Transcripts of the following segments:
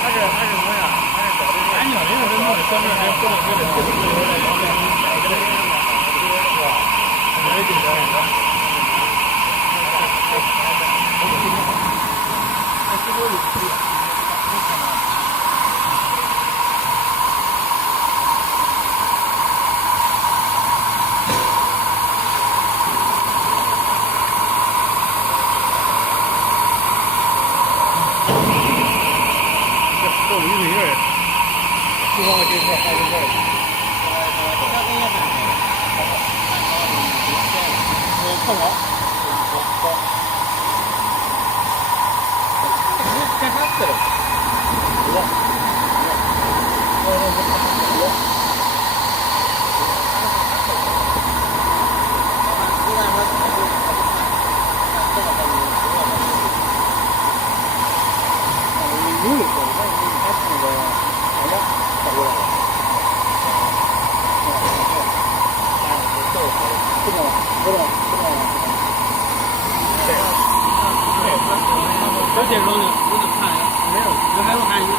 什么呀？他是找的是。俺鸟的那弄的专门还不能给人买个那个哇，没紧张。这我一个人，就光这块还有这块。看我，干啥去了？不知道。这些肉呢，我就看没有，原来我看有还行。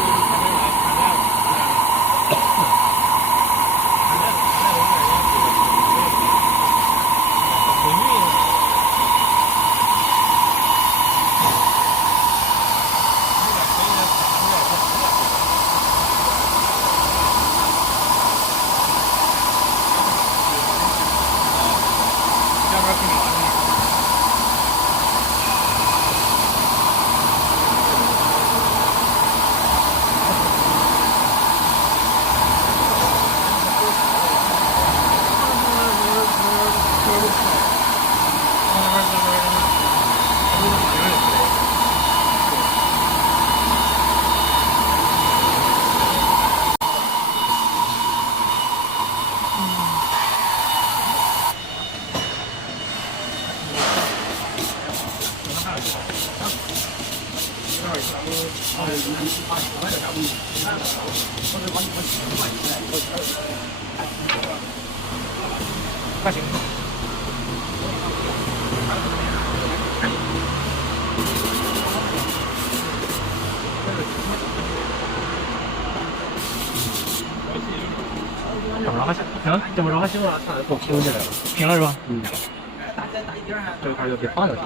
怎么着还行？行，这么着还行了，看够平起来了，平了是吧？嗯。这块就别放就行。